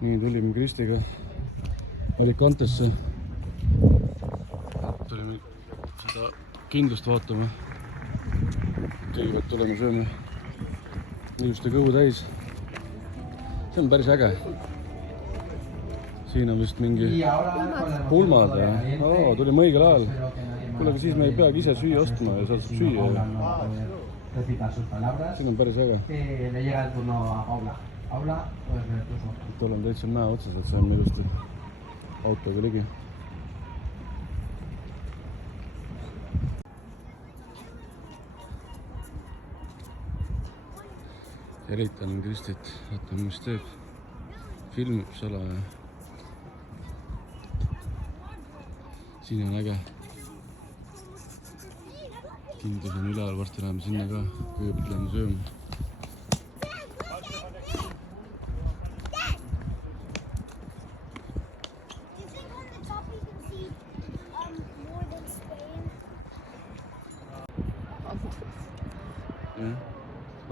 Nii tulime Kristiga Alicantesse. Tulime seda kindlust vaatama. Kõigepealt tuleme sööme ilusti kõhu täis. See on päris äge. Siin on vist mingi pulmad. Tulime õigel ajal. Kuule, aga siis me ei peagi ise süüa ostma ja saad süüa. Siin on päris äge. Olen täitsa mäe otsas, et see on ilusti autoga ligi. Eritan Kristit, vaatame, mis teeb. Filmib salaja. Siin on äge. Kindlus on üleval, varsti läheme sinna ka. Kõigepealt läheme sööma.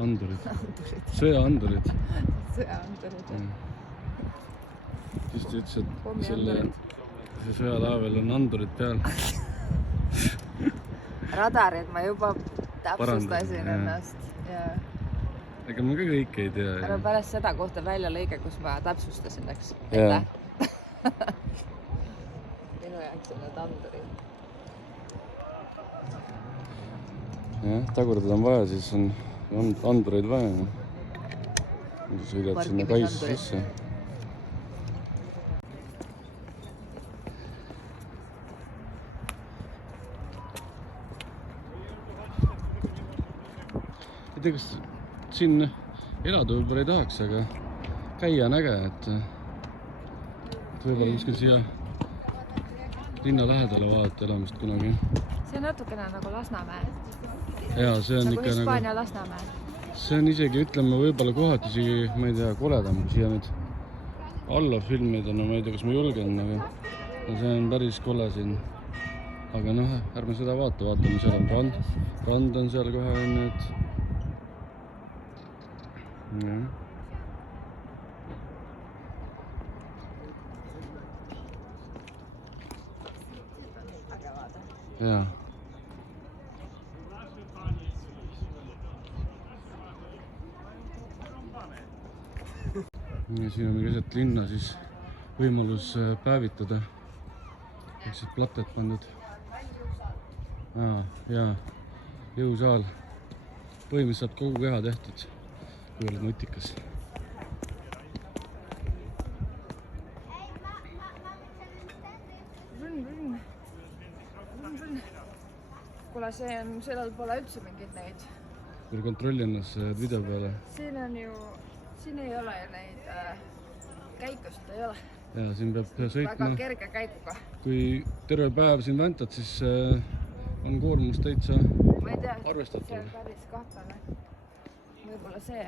Andurid. Sõjaandurid. Siis ta ütles, et see sõjalaevel on andurid peal. Radarid, ma juba täpsustasin ennast. Ega ma ka kõik ei tea. Aga pärast seda kohta välja lõige, kus ma täpsustasin, eks? Jaa. Minu jaoks on need andurid. Jah, tagurdada on vaja, siis on andureid vaja. Kui sõidad sinna kaisi sisse. Ei tea, kas siin elada võib-olla ei tahaks, aga käia on äge, et võib-olla kuskil siia linna lähedale vaadata elamist kunagi. See on natukene nagu Lasnamäe. Jaa, see on nagu ikka Hispaania Lasnamäe. See on isegi, ütleme, võib-olla kohati isegi, ma ei tea, koledam, kui siia nüüd alla filmida, no ma ei tea, kas ma julgen, aga see on päris kole siin. Aga noh, ärme seda vaatame, seal on rand on seal kohe, nüüd. Jaa. Ja siin on keset linna siis võimalus päevitada. Eksid platet pandud. Jaa, jõusaal. Põhimõtteliselt saab kogu keha tehtud, kui oled nutikas. Kuule, sellel pole üldse mingid neid. Kui kontrolli ennast video peale. Siin ei ole neid käikust, ei ole. Jaa, siin peab sõitma. Väga kerge käikuga. Kui terve päev siin väntad, siis on koormus täitsa arvestatud. Ma ei tea, see on päris kahtlane. Võib-olla see.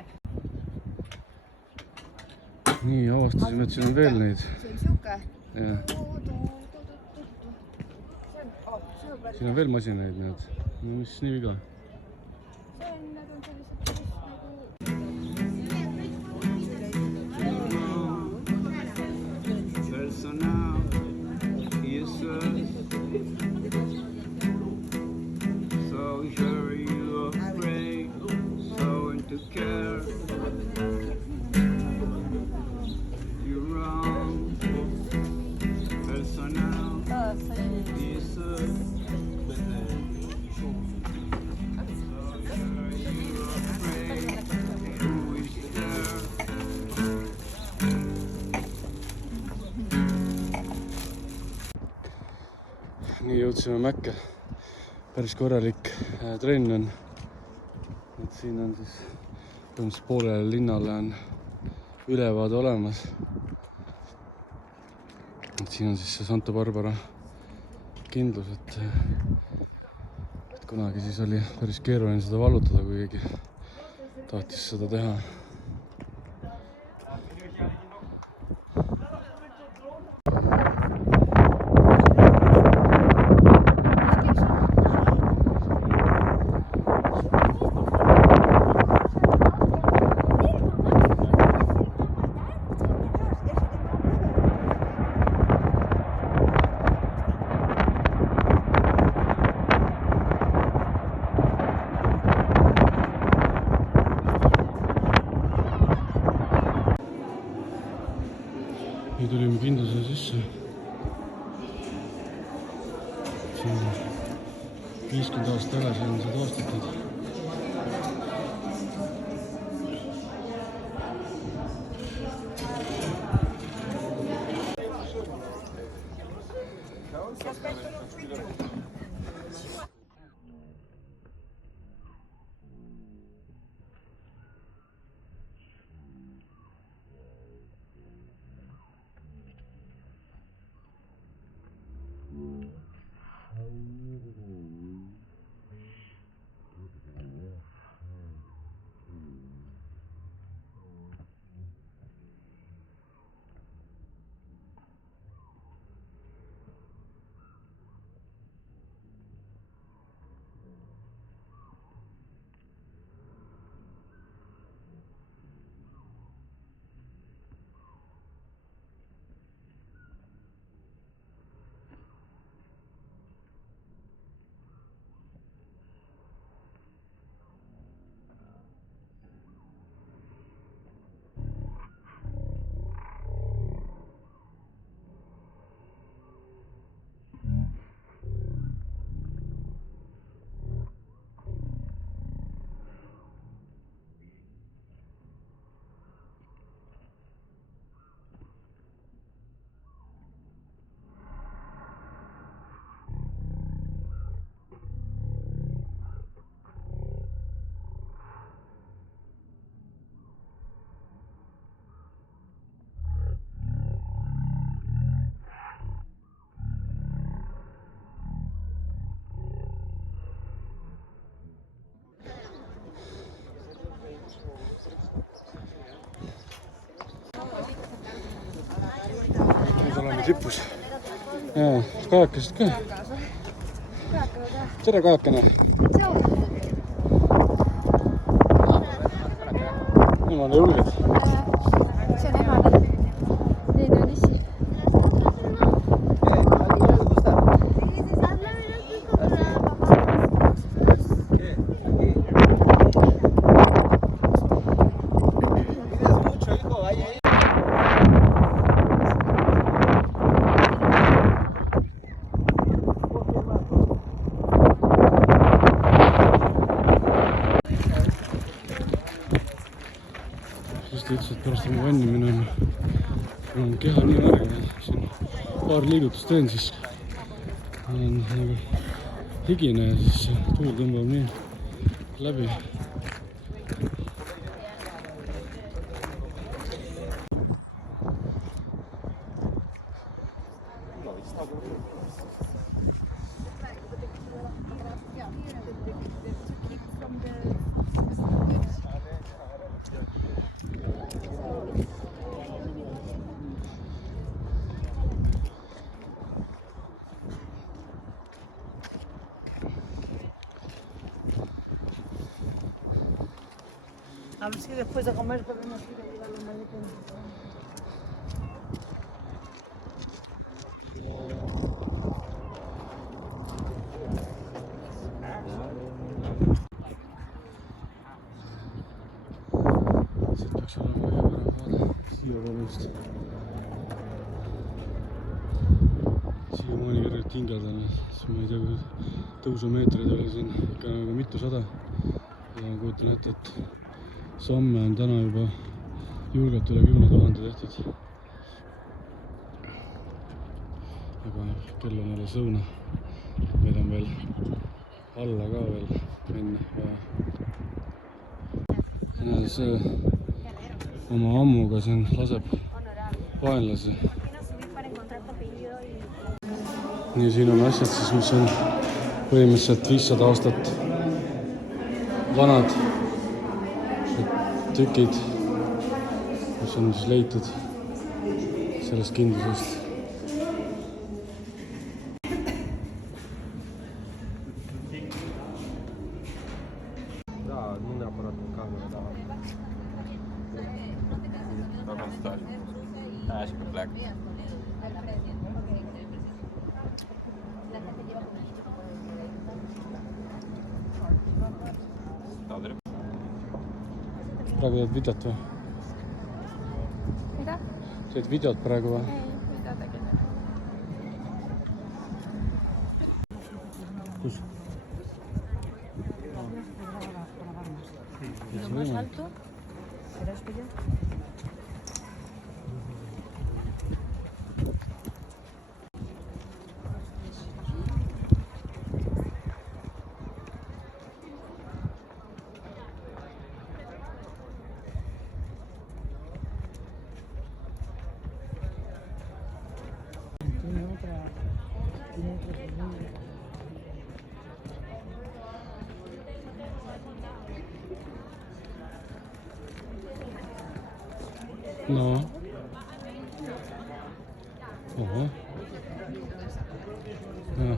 Nii, avastasime, et siin on veel neid. See on siuke. Jaa. Siin on veel masinaid, need. No mis nii viga? Need on sellised nagu... Personal, Jesus. So sure you are afraid, so into care. You're wrong. Personal, Jesus. Nii jõudsime Mäkke. Päris korralik trenn on. Et siin on siis poolele linnale on ülevaade olemas. Et siin on siis see Santa Barbara kindlus, et kunagi siis oli päris keeruline seda vallutada, kui keegi tahtis seda teha. nüüd tulime kindluse sisse. siin 50 aastat tagasi on see taastatud. Nüüd oleme tipus. Jaa, kajakesed ka. Tere, kajakene. Nemad on julged. See on emane. Need on issi. Ta ütles, et pärast oma vanni minema. On keha nii märg, siin paar liigutust teen, siis olen nagu higine ja siis tuul tõmbab nii läbi. A ver si después de comer podemos ir a llevar los malecones. Siit peaks olema hea vaade siia poolest. Siiamaani kõrgelt hingad on, siis ma ei tea, kui tõusumeetreid oli siin ikka nagu mitusada. Ja kujutan ette, et samme on täna juba julgelt üle 10 000 tehtud. Aga kell on alles õuna. Meil on veel alla ka veel minna vaja. See oma ammuga siin laseb vaenlasi. Nii, siin on asjad siis, mis on põhimõtteliselt 500 aastat vanad tükid, mis on siis leitud sellest kindlusest. praegu teed videot või? Mida? teed videot praegu või? ei, mida tegin? Kus? No. Oho. Ja.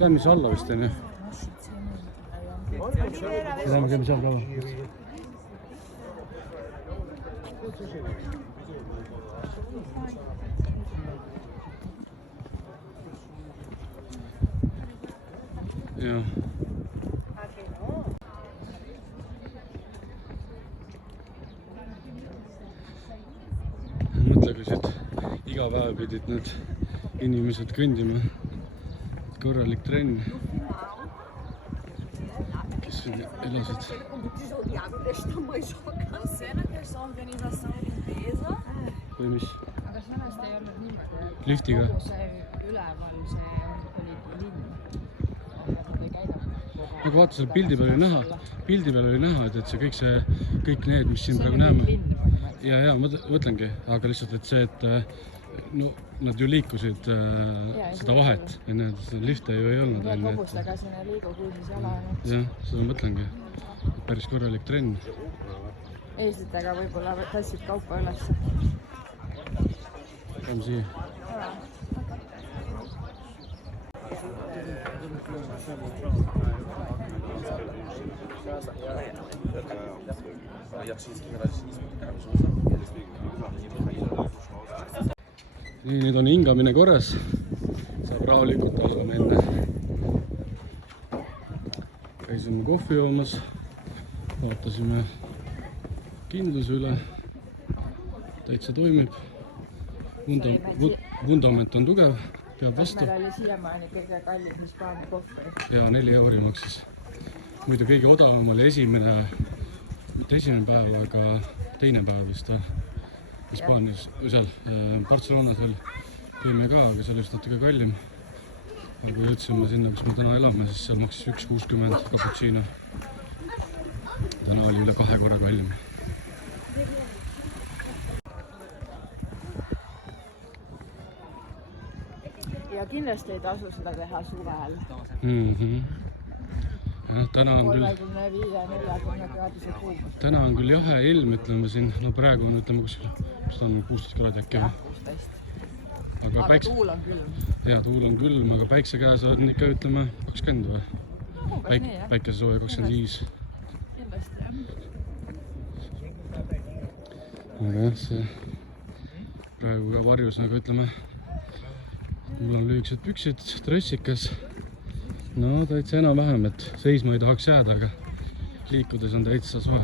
Lähme siis alla vist onju. Lähme käime seal taga. Jah. Mõtle, kui siit iga päev pidid need inimesed kõndima. Korralik trenn. Kes siin elasid? Või mis? Aga sellest ei olnud niimoodi. Liftiga? Kogu see üleval, see oligi linn. Ei käinud. Aga vaata, seal pildi peal oli näha, et see kõik need, mis siin praegu näeme. Ja, ma mõtlengi, aga lihtsalt, et see, et no, nad ju liikusid seda vahet, lifte ju ei olnud. Need hobustega siin ei liigu, kui siis jala ainult. Jah, seda mõtlengi. Päris korralik trenn. Eestitega võib-olla tassid kaupa üles. Lähme siia. Nii, nüüd on hingamine korras. Saab rahulikult alla minna. Käisime kohvi joomas. Vaatasime kindluse üle. Täitsa toimib. Vundament on tugev. Peab vastu. Meil oli siiamaani kõige kallim Hispaania kohvri. Ja 4 € maksis. Muidu kõige odavam oli mitte esimene päev, aga teine päev vist Hispaanias, seal Barcelonas veel tõime ka, aga seal just natuke kallim. Aga kui jõudsime sinna, kus me täna elame, siis seal maksis 1,60 cappuccino. Täna oli üle 2 korra kallim. Ja kindlasti ei tasu seda teha suvel. Ja, täna on 35-40 kraadise kuum. Täna on küll jahe ilm, ütleme siin, no praegu on, ütleme, kus on 16 kraadi äkki. Jah, 16. Aga tuul on külm. Ja, tuul on külm, aga päikse käes on ikka, ütleme, 20 või? Umbes nii, jah. Päikese sooja 25. Kindlasti, jah. Aga jah, see praegu ka varjus, nagu ütleme, mul on lühikesed püksid, dressikas. No täitsa enam-vähem, et seisma ei tahaks jääda, aga liikudes on täitsa soe.